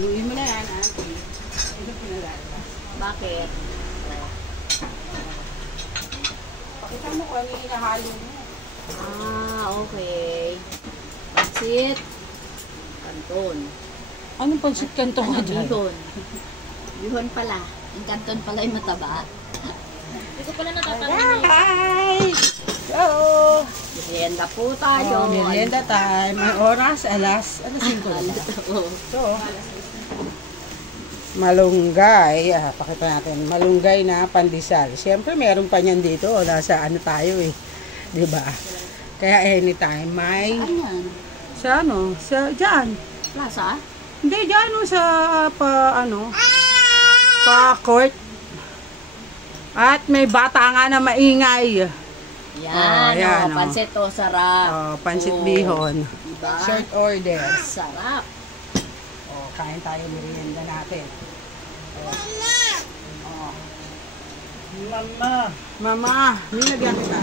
Haluin mo na yan, auntie. Ito pinalalabas. Bakit? Pakita mo kung ano yung hinahalo mo. Ah, okay. Pansit. Kanton. Anong pansit kanto ka dyan? Bihon. Bihon pala. Ang kanton pala yung mataba. Hindi ko pala natatanong. Hi! So, Merienda po tayo. merienda time. May oras, alas 5 na. So, malunggay. Pakita natin. Malunggay na pandesal. Siyempre, meron pa niyan dito. Nasa ano tayo eh. Diba? Kaya anytime, may... Ano yan? Sa ano? Sa, dyan. Plaza? Hindi, dyan sa, pa court. At may bata nga na maingay. Yan, yan, pansit to, sarap. Pansit Oh, bihon. diba? Short order. Sarap. Kain tayo merienda natin. Mama, nilagyan kita.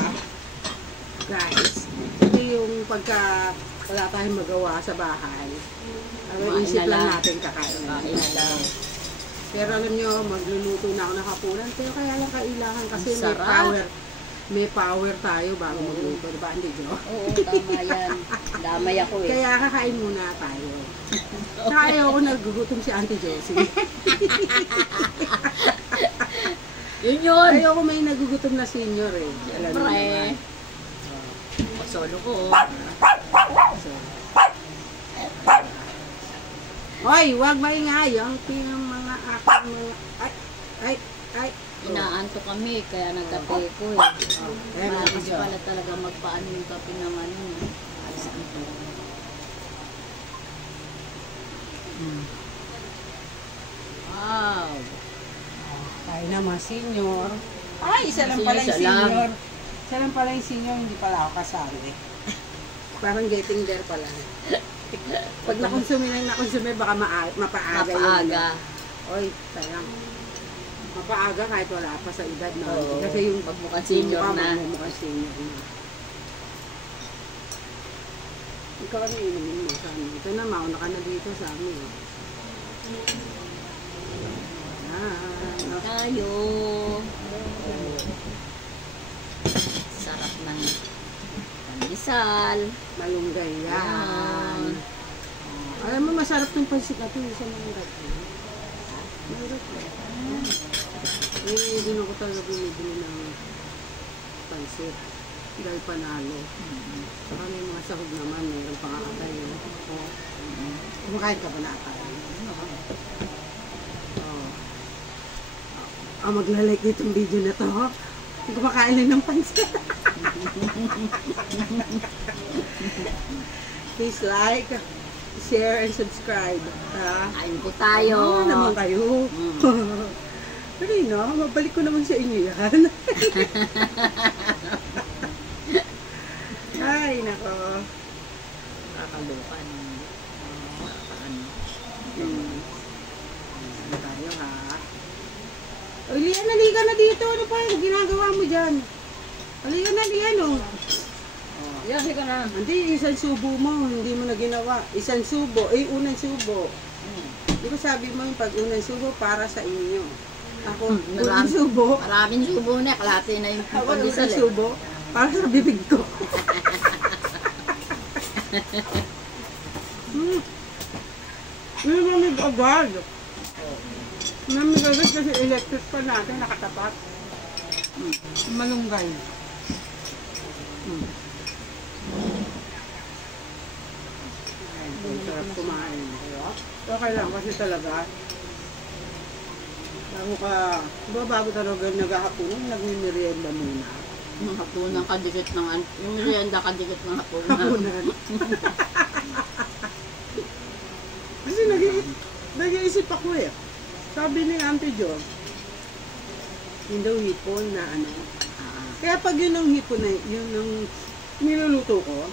Guys, ito yung pagka wala tayong magawa sa bahay. Isip lang natin kakain. Kain na lang. Pero alam nyo, magluluto na ako ng hapunan. Pero kaya lang kailangan kasi Sarap. may power tayo bago magluto. Diba, hindi Jo? Oo, tama yan. Damay ako eh. Kaya kakain muna tayo. Kaya ako nagugutom si Auntie Josie. Yun yun. Ayoko may nagugutom na senior eh. Alam mo Siyempre. naman. Solo ko. So. Hoy, wag maingay. Ang mga aking mga... Ay. Inaanto kami, kaya nagkape ko eh. Malas pala talaga magpaano yung kape ng ano. Alas ito. Wow. Tayo na mga senior. Ay, isa lang pala yung Isa lang. senior. Isa lang pala yung senior, hindi pala ako kasali. Parang getting there pala. Pag nakonsume na yung nakonsume, baka mapaaga yun. Mapaaga. Oy, sayang. Mapaaga kahit wala pa sa edad na. Oo. Kasi yung Magmukhang senior na. Magmukhang senior na. Ikaw ano inumin mo sa amin? Ito na, mauna ka na dito sa amin. Tayo. Sarap ng pandesal. Malunggay yan. Yan. Alam mo, masarap ng pansit natin sa mangrad. Mangrad ba? Eh, doon ako talaga bumibili ng pansit. Dahil panalo. Saka may mga sahog naman, mayroon pang akatay. Kumakain ka ba na akatay? Maglalike ditong video na to. Kumakain lang ng pansit. Please like, share, and subscribe. Kain po tayo. Ano naman kayo? Dali na, mabalik ko naman sa inyo yan. Ay, nako. Kakalukan. Ano tayo ha? O, Lian, naliga na dito. Ano pa yung ginagawa mo dyan? Lian na, Lian, oh. Yasi ka na. Hindi, isang subo mo. Hindi mo na ginawa. Isang subo. Unang subo. Di ba sabi mo yung pag unang subo para sa inyo? Ako, unang subo. Maraming subo na. Kalate na yung Ako, pandesal unang eh. subo. Para sa bibig ko. Namamig agad. Namamig agad kasi electric pa natin nakatapat. Malunggay. Ay, sarap kumain. Okay lang kasi talaga. Bago talaga naghahaponan, nagmimerienda muna. Yung hapunan kadikit ng yung merienda kadikit ng hapunan. Hapunan. Kasi nag-iisip ako eh. Sabi ni Auntie Jo, yun daw hipon na ano. Kaya pag yun ang hipon na, yun ang niluluto ko,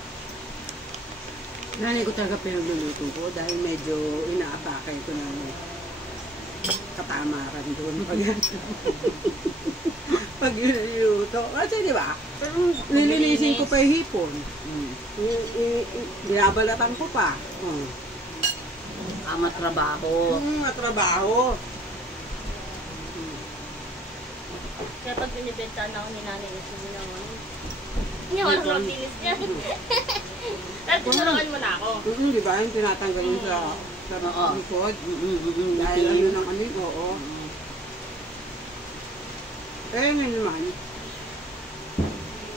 nanay ko talaga pinagluluto ko dahil medyo inaatake ko ng katamaran doon. Pag yun ang niluto. Kasi di ba, nilinisin ko pa yung hipon. Binabalatan ko pa. Matrabaho. Matrabaho. Kaya pag binibenta na ako ni nanay ito, ginawa niya. Hindi ako lang maglinis niya. Tapos tinuruan mo na ako. Di ba? Yung tinatanggal yun sa Oo. likod. Dahil ano ng ano yun, oo. Eh, ngayon naman,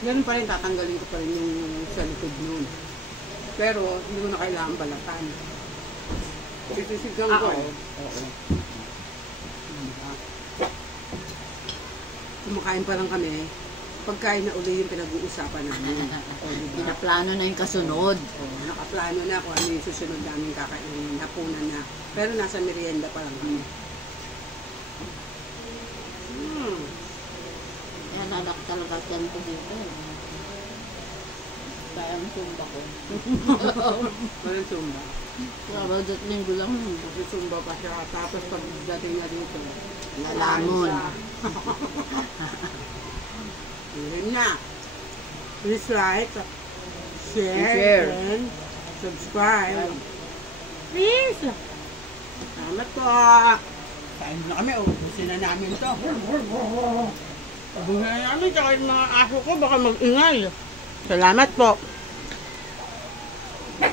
ganun pa rin, tatanggalin ko pa rin yung sa likod nun. Pero, hindi ko na kailangan balatan. Sisisigang ko eh. Oo. Diba? Kumakain pa lang kami. Pagkain na uli yung pinag-uusapan namin. O, diba? Pinaplano na yung kasunod. Nakaplano na kung ano yung susunod namin kakainin, hapunan na. Pero nasa merienda pa lang kami. Yan, anak talaga yan ko dito. Kaya ang sumba ko. Walang sumba. Kabadat linggo lang. Kasi sumba pa siya. Tapos pagdating niya dito, Lalamon. yun na. Please like, share, Share. and subscribe. Please! Salamat po! Kain na kami. Ubusin na namin to. Ubusin na namin. Tsaka yung mga aso ko baka mag-ingay. Salamat po.